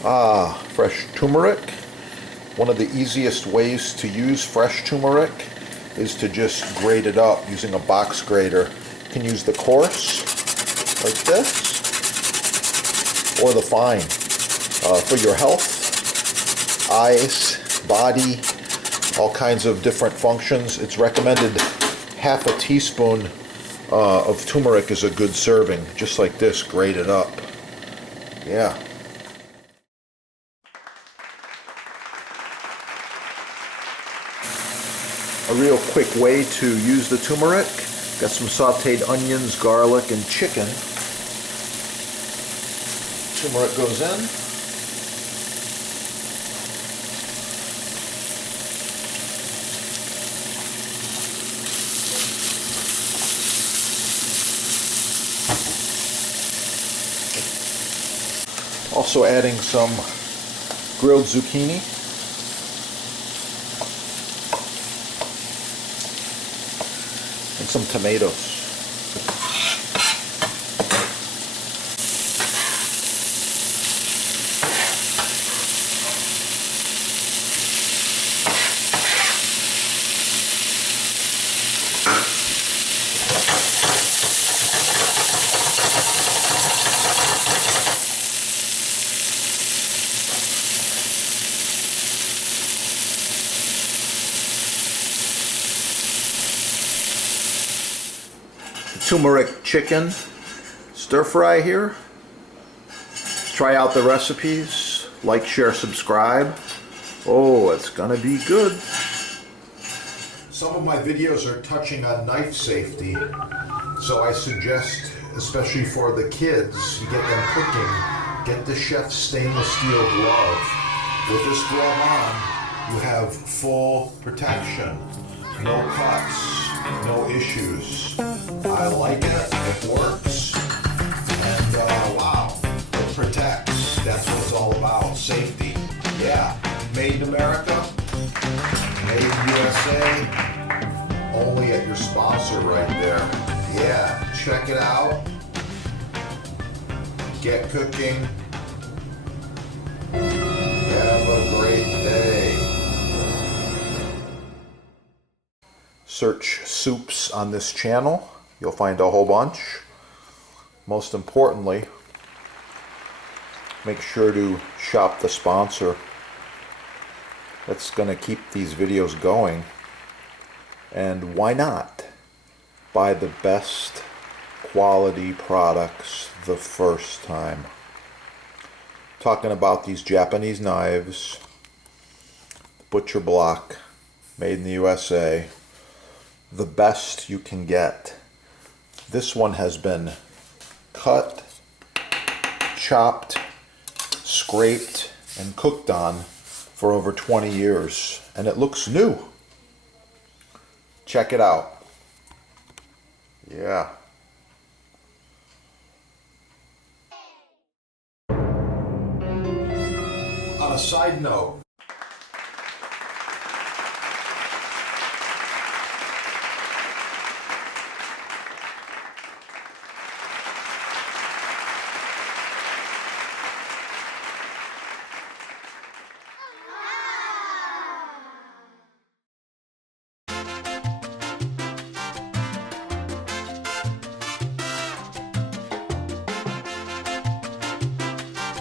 Fresh turmeric. One of the easiest ways to use fresh turmeric is to just grate it up using a box grater. You can use the coarse, like this, or the fine. For your health, eyes, body, all kinds of different functions, it's recommended half a teaspoon of turmeric is a good serving. Just like this, grate it up. Yeah. A real quick way to use the turmeric. Got some sauteed onions, garlic, and chicken. Turmeric goes in. Also adding some grilled zucchini. And some tomatoes. Turmeric chicken stir fry here. Try out the recipes. Like, share, subscribe. Oh, it's gonna be good. Some of my videos are touching on knife safety, so I suggest, especially for the kids, you get them cooking, get the chef's stainless steel glove. With this glove on, you have full protection. No cuts, no issues. I like it, it works, and wow, it protects. That's what it's all about, safety. Yeah, made in America, made in USA, only at your sponsor right there. Yeah, check it out, get cooking, have a great day. Search soups on this channel. You'll find a whole bunch. Most importantly, make sure to shop the sponsor. That's going to keep these videos going. And why not? Buy the best quality products the first time. Talking about these Japanese knives, butcher block, made in the USA. The best you can get. This one has been cut, chopped, scraped, and cooked on for over 20 years, and it looks new. Check it out. Yeah. On a side note,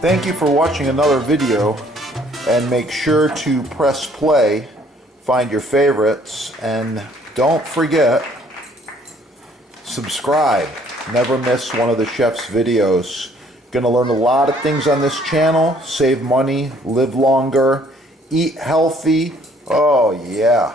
thank you for watching another video, and make sure to press play, find your favorites, and don't forget, subscribe. Never miss one of the chef's videos. Gonna learn a lot of things on this channel, save money, live longer, eat healthy. Oh yeah.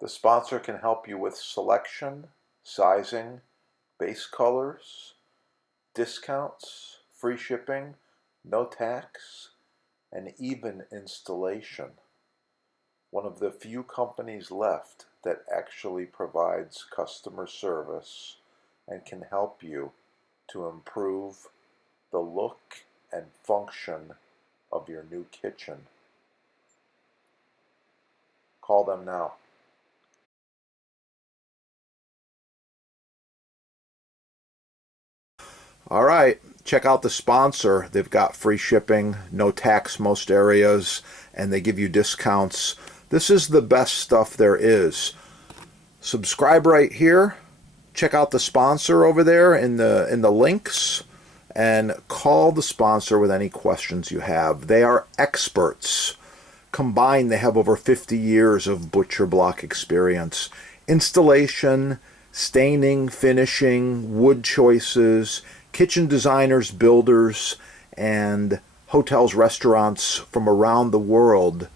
The sponsor can help you with selection, sizing, base colors, discounts, free shipping, no tax, and even installation. One of the few companies left that actually provides customer service and can help you to improve the look and function of your new kitchen. Call them now. All right, check out the sponsor. They've got free shipping, no tax most areas, and they give you discounts. This is the best stuff there is. Subscribe right here. Check out the sponsor over there in the links, and call the sponsor with any questions you have. They are experts. Combined, they have over 50 years of butcher block experience. Installation, staining, finishing, wood choices, kitchen designers, builders, and hotels, restaurants from around the world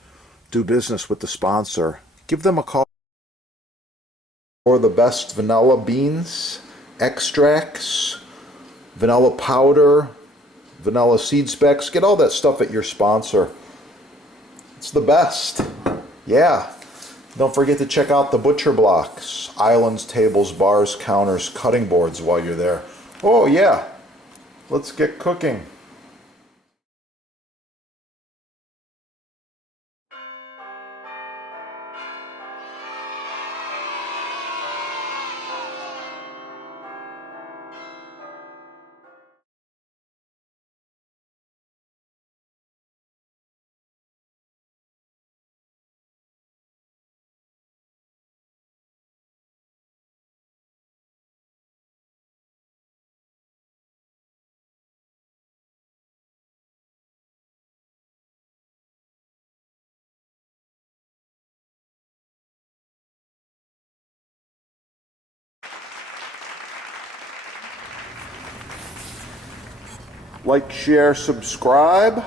do business with the sponsor. Give them a call. Or the best vanilla beans, extracts, vanilla powder, vanilla seed specks. Get all that stuff at your sponsor. It's the best. Yeah. Don't forget to check out the butcher blocks, islands, tables, bars, counters, cutting boards while you're there. Oh yeah, let's get cooking. Like, share, subscribe.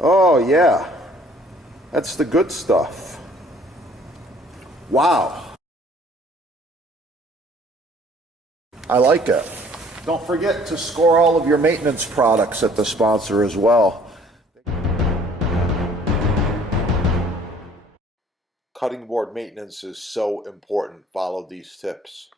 Oh yeah, that's the good stuff. Wow. I like it. Don't forget to score all of your maintenance products at the sponsor as well. Cutting board maintenance is so important. Follow these tips.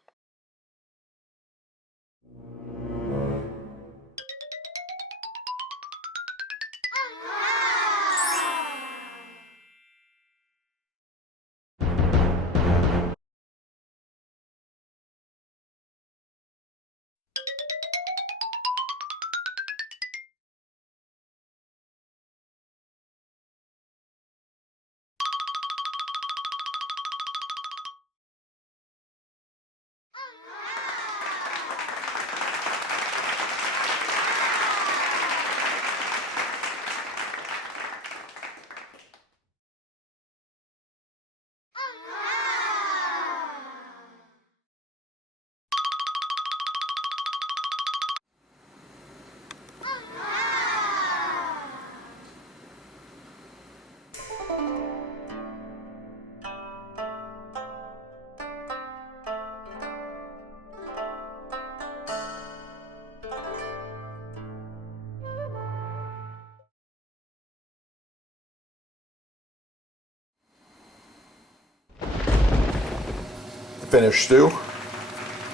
Finished stew.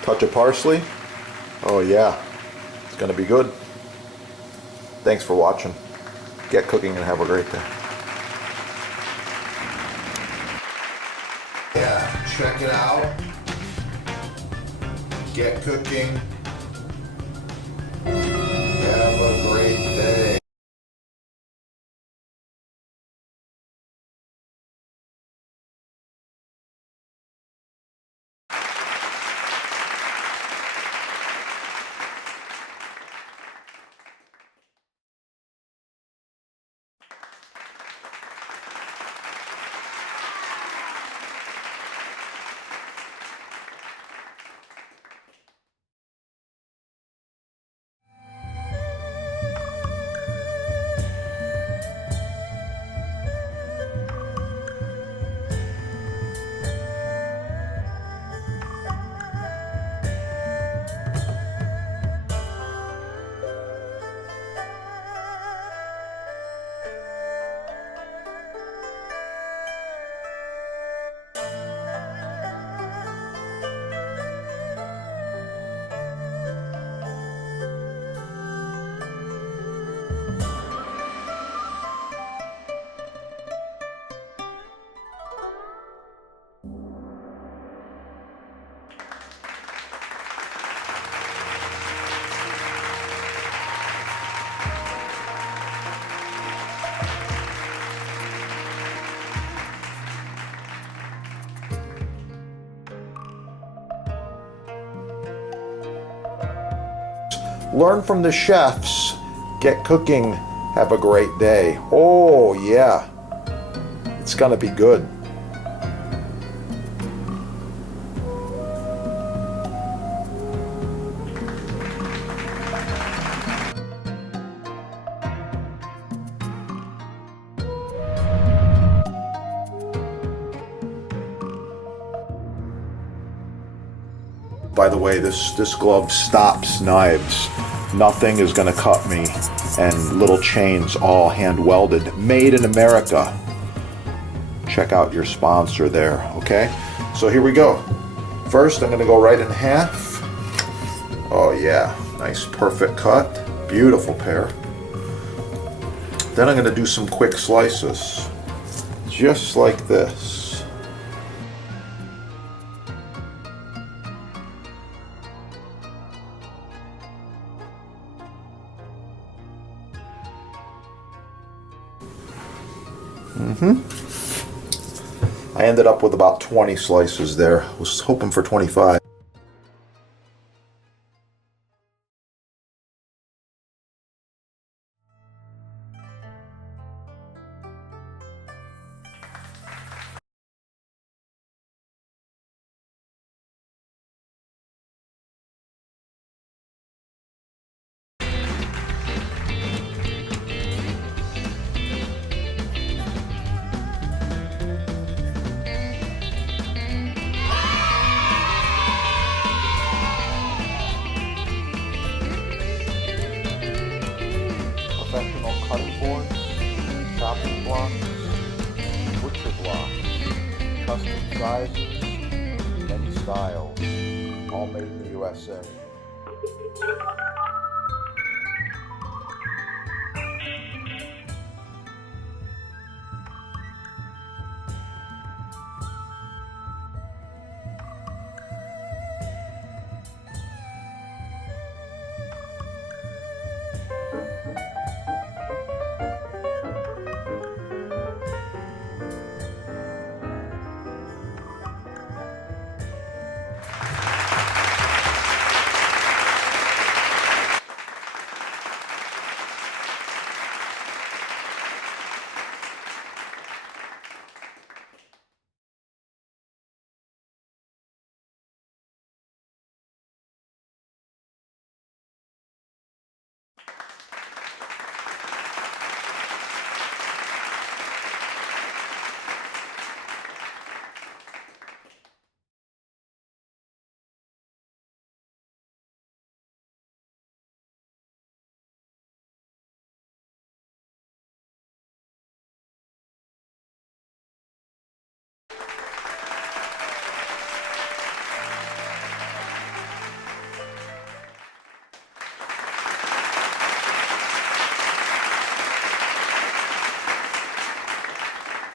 Touch of parsley. Oh yeah, it's gonna be good. Thanks for watching. Get cooking and have a great day. Yeah, check it out. Get cooking. Have a great day. Learn from the chefs. Get cooking. Have a great day. Oh yeah, it's gonna be good. By the way, this glove stops knives. Nothing is going to cut me. And little chains, all hand welded. Made in America. Check out your sponsor there, okay? So here we go. First, I'm going to go right in half. Oh yeah, nice perfect cut. Beautiful pair. Then I'm going to do some quick slices. Just like this. I ended up with about 20 slices there. I was hoping for 25. Professional cutting boards, chopping blocks, butcher blocks, custom sizes, many styles, all made in the USA.